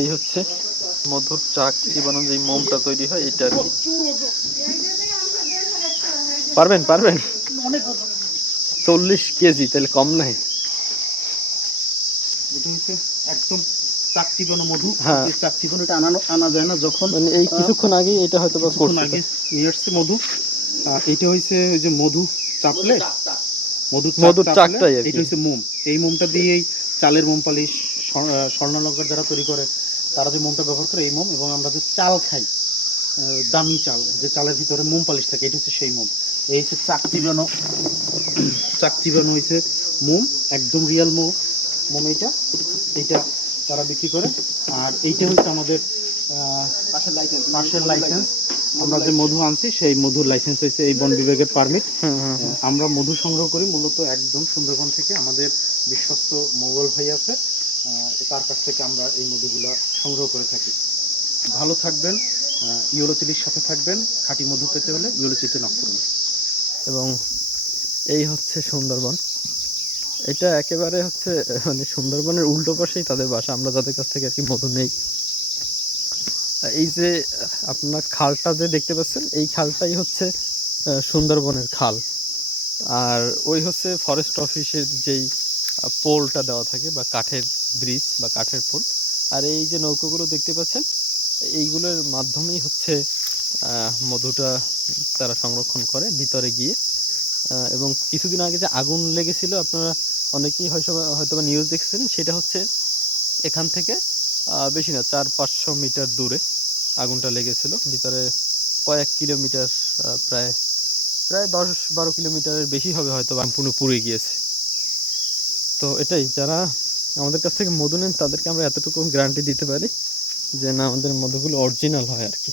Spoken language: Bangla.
এই হচ্ছে মধুর চাক চিবানো যে মোমটা তৈরি হয় এটা আর কি। পারবেন পারবেন 40 কেজি, তাহলে কম নাই। এটা হচ্ছে একদম চাক চিবানো মধু। হ্যাঁ, চাক চিবানোটা আনা যায় না যখন মানে এই কিছুক্ষণ আগে এটা হয়তো বা কিছুক্ষণ করছে। আগে নিয়ে আসছে মধু। এটা হচ্ছে ওই যে মধু চাপলে, মধুর চাক মধুর চাপলে চাকটাই আর এটা কি। হচ্ছে মোম। এই মোমটা দিয়েই চালের মোম পালিশ, স্বর্ণলঙ্কার যারা তৈরি করে তারা যে মোমটা ব্যবহার করে এই মোম, এবং আমরা যে চাল খাই দামি চাল, যে চালের ভিতরে মোম পালিশ থাকে, এটা হচ্ছে সেই মোম। এই হচ্ছে চাক চিবানো, চাক চিবানো হয়েছে মোম, একদম রিয়েল মোম এইটা। এইটা তারা বিক্রি করে। আর এইটা হচ্ছে আমাদের পাশের লাইসেন্স। আমরা যে মধু আনছি সেই মধুর লাইসেন্স হয়েছে এই বন বিভাগের পারমিট। আমরা মধু সংগ্রহ করি মূলত একদম সুন্দরবন থেকে। আমাদের বিশ্বস্ত মোগল ভাই আছে, তার কাছ থেকে আমরা এই মধুগুলো সংগ্রহ করে থাকি। ভালো থাকবেন, ইয়োলো চিলির সাথে থাকবেন। খাঁটি মধু পেতে হলে ইয়োলো চিলিতে নক করুন। এবং এই হচ্ছে সুন্দরবন। এটা একেবারে হচ্ছে মানে সুন্দরবনের উল্টো পাশেই তাদের বাসা, আমরা যাদের কাছ থেকে আর কি মধু নেই। এই যে আপনার খালটা যে দেখতে পাচ্ছেন, এই খালটাই হচ্ছে সুন্দরবনের খাল। আর ওই হচ্ছে ফরেস্ট অফিসের যেই পোলটা দেওয়া থাকে, বা কাঠের ব্রিজ বা কাঠের পোল। আর এই যে নৌকোগুলো দেখতে পাচ্ছেন, এইগুলোর মাধ্যমেই হচ্ছে মধুটা তারা সংরক্ষণ করে ভিতরে গিয়ে। এবং কিছুদিন আগে যে আগুন লেগেছিল, আপনারা অনেকেই হয়তো বা নিউজ দেখছেন, সেটা হচ্ছে এখান থেকে বেশি না 400-500 মিটার দূরে আগুনটা লেগেছিল। ভিতরে কয়েক কিলোমিটার, প্রায় প্রায় 10-12 কিলোমিটারের বেশি হবে হয়তো, সম্পূর্ণ পুড়ে গিয়েছে। তো এটাই, যারা আমাদের কাছ থেকে মধু নেন তাদেরকে আমরা এতটুকু গ্যারান্টি দিতে পারি যে না, আমাদের মধুগুলো অরিজিনাল হয় আর কি।